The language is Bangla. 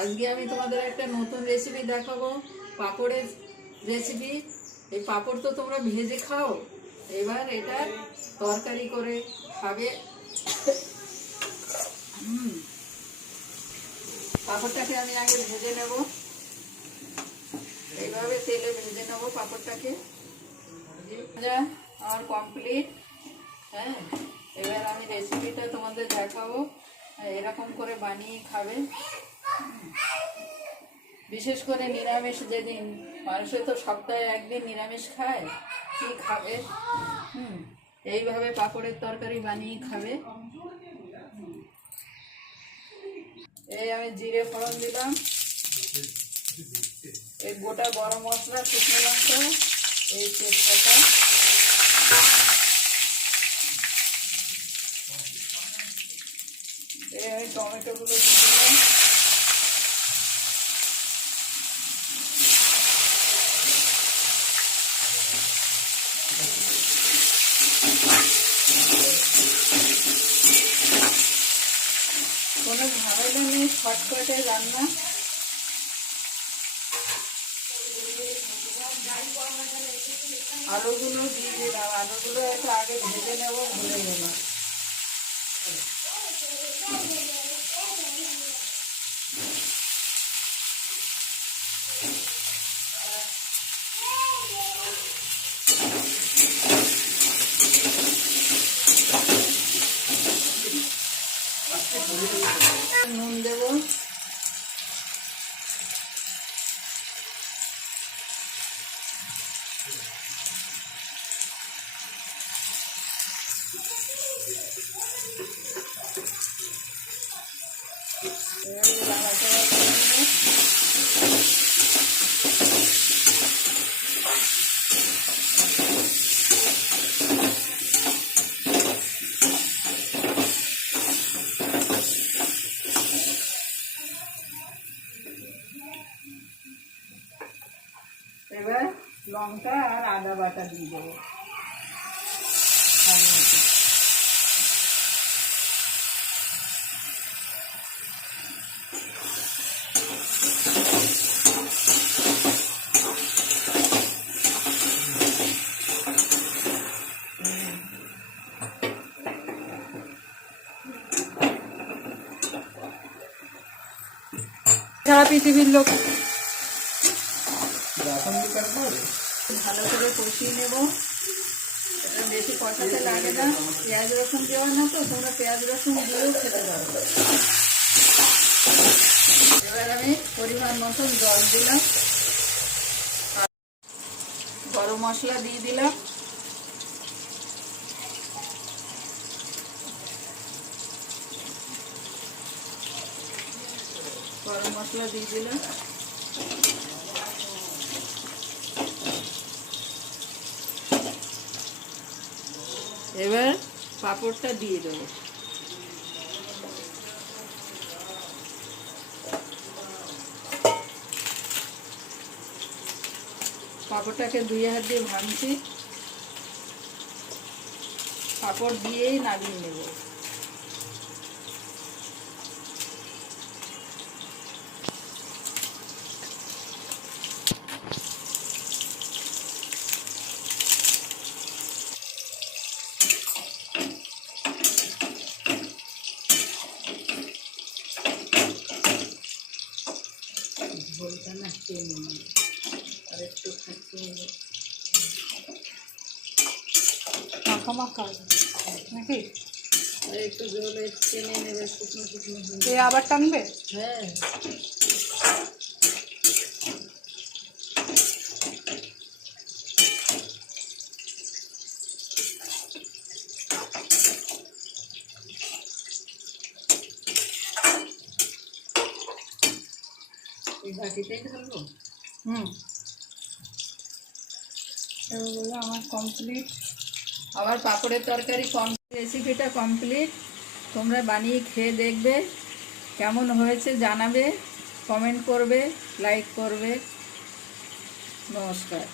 আজকে আমি তোমাদের একটা নতুন রেসিপি দেখাবো, পাঁপড়ের রেসিপি। এই পাঁপড় তো তোমরা ভেজে খাও, এবার এটা তরকারি করে খাবে। পাঁপড়টাকে আমি আগে ভেজে নেব, এইভাবে তেলে ভেজে নেব পাঁপড়টাকে। আমার কমপ্লিট। হ্যাঁ, এবার আমি রেসিপিটা তোমাদের দেখাবো, এরকম করে বানিয়ে খাবে। বিশেষ করে নিরামিষ যেদিন, মানুষে তো সপ্তাহে একদিন নিরামিষ খায়, কি খাবে? এইভাবে পাঁপড়ের তরকারি বানিয়ে খাবে। এই আমি জিরে ফোড়ন দিলাম, এই গোটা গরম মশলা, শুকনো লঙ্কা, এই তেজপাতা, এই আমি টমেটোগুলো দিয়ে দিলাম। কোনো ঝামেলা নেই, শর্টকাটে রান্না। আলুগুলো দিয়ে দিলাম, আলুগুলো একটু আগে ভেজে নেবো, ভুলে গেলাম। নুন দেবো, এবার লঙ্কা আর আদা বাটা দিয়ে দেবো। সারা পৃথিবীর লোক ভালো করে কষিয়ে নেব। এটা বেশি কষাতে লাগে না, পেঁয়াজ রসুন দেওয়া না, তো তোমরা পেঁয়াজ রসুন দিয়েও খেতে পারো। এবার আমি পরিমাণ মতন জল দিলাম, গরম মশলা দিয়ে দিলাম, গরম মশলা দিয়ে দিলাম। এবার পাঁপড়টা দিয়ে দেবো। পাঁপড়টাকে 2 হাত দিয়ে ভাঙছি, পাঁপড় দিয়েই নামিয়ে নেব। ঝোলটা না টেনে নেব, আর একটু খাচ্ছি মাখা মাখা নাকি, আর একটু ঝোল টেনে নেবে, শুকনো শুকনো আবার টানবে। হ্যাঁ, এই বাটিতেই ঢালবো। এগুলো আমার কমপ্লিট, আমার পাঁপড়ের তরকারি রেসিপিটা কমপ্লিট। তোমরা বানিয়ে খেয়ে দেখবে, কেমন হয়েছে জানাবে, কমেন্ট করবে, লাইক করবে। নমস্কার।